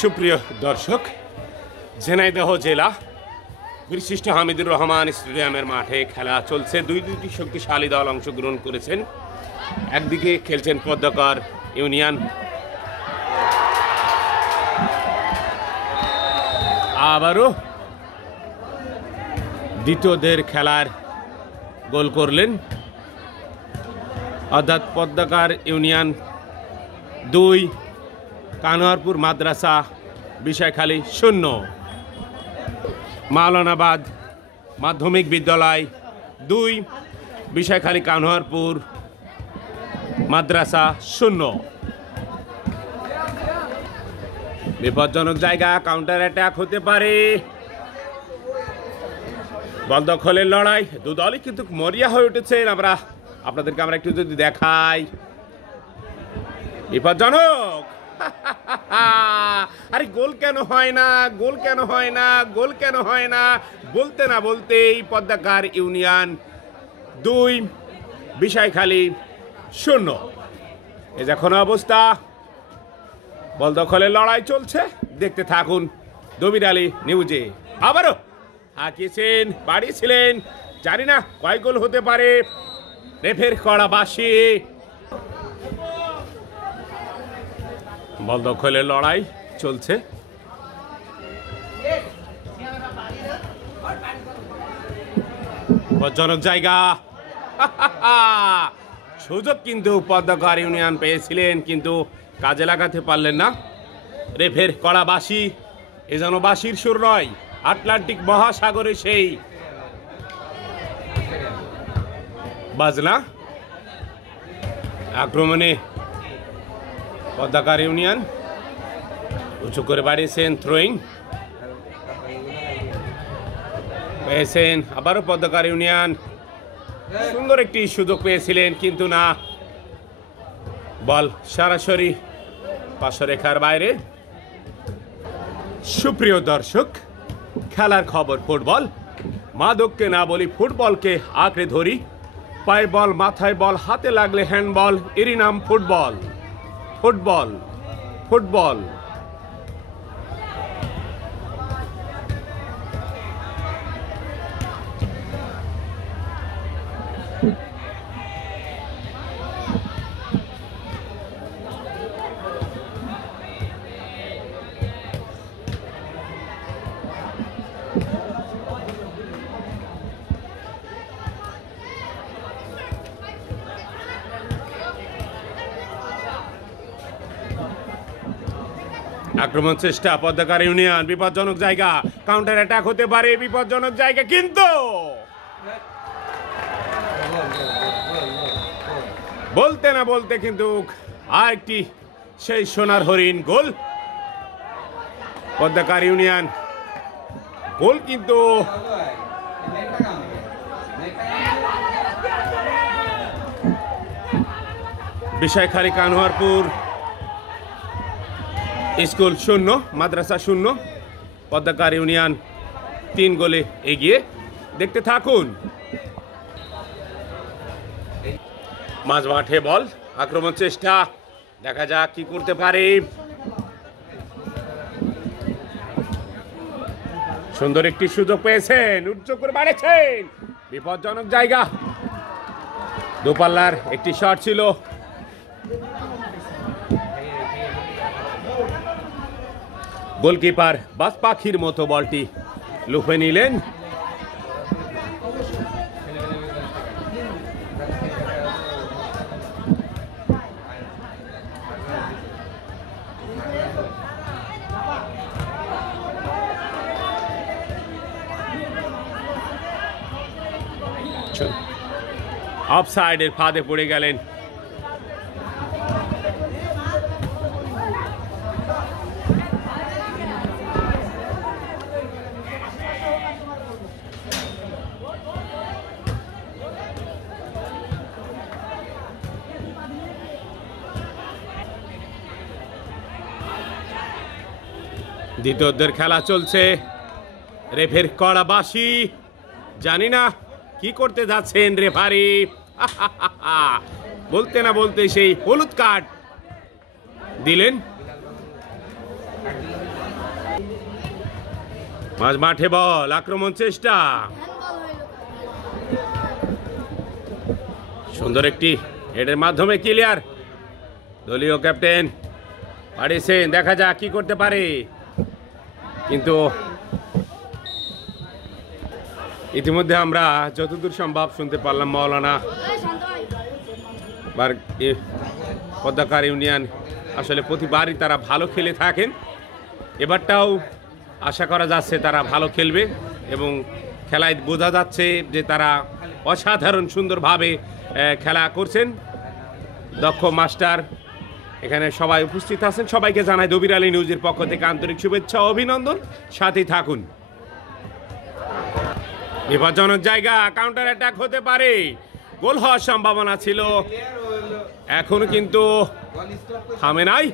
সুপ্রিয় দর্শক, ঝিনাইদহ জেলা বীরশ্রেষ্ঠ হামিদুর রহমান স্টেডিয়ামের মাঠে খেলা চলছে। দুইটি শক্তিশালী দল অংশগ্রহণ করেছেন। একদিকে খেলছেন পদ্মকার ইউনিয়ন, আবারও দ্বিতীয়দের খেলার গোল করলেন, অর্থাৎ পদ্মকার ইউনিয়ন 2, কানোয়ারপুর মাদ্রাসা বিষয়খালী 0। মাওলানাবাদ মাধ্যমিক বিদ্যালয় 2, বিষয়খালী কানোয়ারপুর মাদ্রাসা 0। বিপজ্জনক জায়গা, কাউন্টার অ্যাটাক হতে পারে। বল দখলের লড়াই, দু দলই কিন্তু মরিয়া হয়ে উঠেছেন। আপনাদেরকে আমরা একটু যদি দেখাই, বিপজ্জনক। আরে গোল কেন হয় না, গোল কেন হয় না, গোল কেন হয় না, বলতে না বলতেই পদ্মকার ইউনিয়ন 2, বিষয়খালী 0। এ যখন অবস্থা, বল দখলের লড়াই চলছে, দেখতে থাকুন দবির আলী নিউজে। আবারও হাঁকিয়েছেন, বাড়িয়েছিলেন, জানি না কয় গোল হতে পারে। রেফের কড়া বাঁশি, বল দখলের লড়াই চলছে। বিপজ্জনক জায়গা, সুযোগ কিন্তু পদ্মকার ইউনিয়ন পেয়েছিলেন, কিন্তু কাজে লাগাতে পারলেন না। রেফের কড়া বাঁশি, এ যেন বাঁশির সুর নয়, আটলান্টিক মহাসাগরে সেই বাজনা। আক্রমণে পদ্মকার ইউনিয়ন উঁচু করে বাড়িয়েছেন, থ্রোয়িং পেয়েছেন। আবারও পদ্মকার ইউনিয়ন সুন্দর একটি সুযোগ পেয়েছিলেন, কিন্তু না, বল সরাসরি পার্শ্বরেখার বাইরে। সুপ্রিয় দর্শক, খেলার খবর ফুটবল। মাদককে না বলি, ফুটবলকে আঁকড়ে ধরি। পায়ে বল, মাথায় বল, হাতে লাগলে হ্যান্ডবল, এরই নাম ফুটবল। Football, football. আক্রমণ চেষ্টা পদ্মকার ইউনিয়ন, বিপজ্জনক জায়গা, কাউন্টার অ্যাটাক হতে পারে, বিপজ্জনক জায়গা, কিন্তু বলতে না বলতে কিন্তু আরেকটি সেই সোনার হরিণ গোল। পদ্মকার ইউনিয়ন গোল কিন্তু বিষয়খালী কানোয়ারপুর স্কুল 0, মাদ্রাসা 0। পদ্মকার ইউনিয়ন 3 গোলে এগিয়ে, দেখতে থাকুন। মাঝ মাঠে বল, আক্রমণ চেষ্টা, দেখা যাক কি করতে পারে। সুন্দর একটি সুযোগ পেয়েছেন, উচ্চ করে বাড়েছেন, বিপজ্জনক জায়গা। দোপাল্লার একটি শট ছিল, গোলকিপার বাজ পাখির মতো বলটি লুফে নিলেন। অফসাইডের ফাঁদে পড়ে গেলেন। দ্বিতীয়দের খেলা চলছে, রেফের কড়া বাঁশি, জানি না কি করতে যাচ্ছেন রেফারি। বলতে না বলতে সেই হলুদ কার্ড দিলেন। মাঝ মাঠে বল, আক্রমণ চেষ্টা, সুন্দর একটি হেডের মাধ্যমে ক্লিয়ার। দলীয় ক্যাপ্টেন পাঠিয়েছেন, দেখা যাক কি করতে পারে। কিন্তু ইতিমধ্যে আমরা যতদূর সম্ভব শুনতে পারলাম মাওলানা পদ্মাকার ইউনিয়ন আসলে প্রতিবারই তারা ভালো খেলে থাকেন। এবারটাও আশা করা যাচ্ছে তারা ভালো খেলবে এবং খেলায় বোঝা যাচ্ছে যে তারা অসাধারণ সুন্দরভাবে খেলা করছেন। দক্ষ মাস্টার এখানে সবাই উপস্থিত আছেন। সবাইকে জানাই দবির আলী নিউজের পক্ষ থেকে আন্তরিক শুভেচ্ছা ও অভিনন্দন। সাথেই থাকুন। বিপজ্জনক জায়গা, কাউন্টার অ্যাটাক হতে পারে, গোল হওয়ার সম্ভাবনা ছিল, এখনো কিন্তু থামে নাই।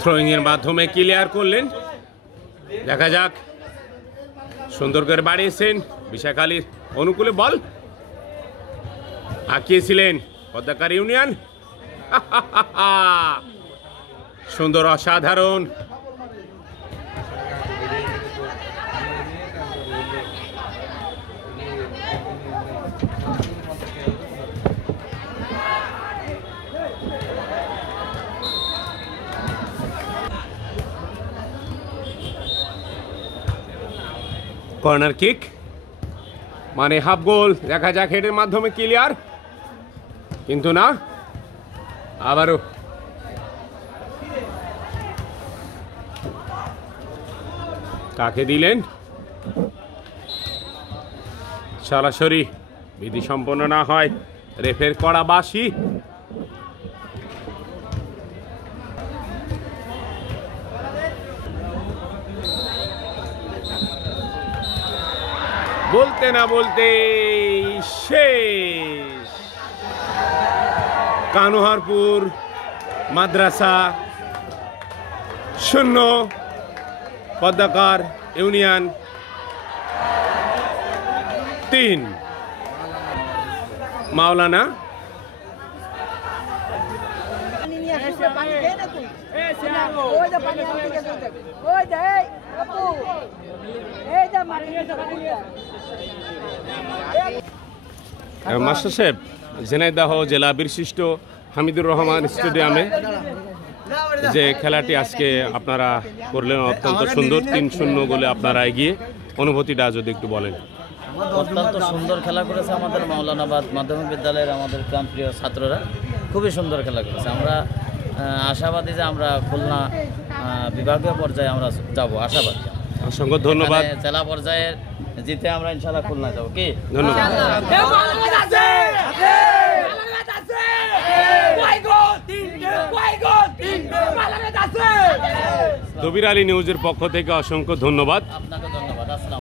থ্রোয়িং এর মাধ্যমে ক্লিয়ার করলেন, দেখা যাক। সুন্দর করে বাড়িয়েছেন, বিশাখালীর অনুকূলে বল আঁকিয়েছিলেন পদ্মাকার ইউনিয়ন। সুন্দর, অসাধারণ। কর্নার কিক মানে হাফ গোল, দেখা যাক হেডের মাধ্যমে ক্লিয়ার, কিন্তু না। আবারও কাকে দিলেন, সরাসরি বিধি সম্পন্ন না হয় রেফের কড়া বাঁশি। বলতে না বলতে শেষ। কানোহারপুর মাদ্রাসা 0, পদ্মাকার ইউনিয়ন 3। মাওলানা মাস্টার সাহেব, ঝিনাইদহ জেলা বিশিষ্ট হামিদুর রহমান স্টেডিয়ামে যে খেলাটি আজকে আপনারা করলেন অত্যন্ত সুন্দর, 3-0 গোলে আপনারা এগিয়ে, অনুভূতিটা যদি একটু বলেন। অত্যন্ত সুন্দর খেলা করেছে আমাদের মাওলানাবাদ মাধ্যমিক বিদ্যালয়ের আমাদের প্রাণপ্রিয় ছাত্ররা, খুবই সুন্দর খেলা করেছে। আমরা আশাবাদী যে আমরা খুলনা বিভাগীয় পর্যায়ে আমরা যাব, আশাবাদী। অসংখ্য ধন্যবাদ। জেলা পর্যায়ের জিতে আমরা ইনশাআল্লাহ খুলনা যাব। কি ধন্যবাদ। দবির আলী নিউজের পক্ষ থেকে অসংখ্য ধন্যবাদ।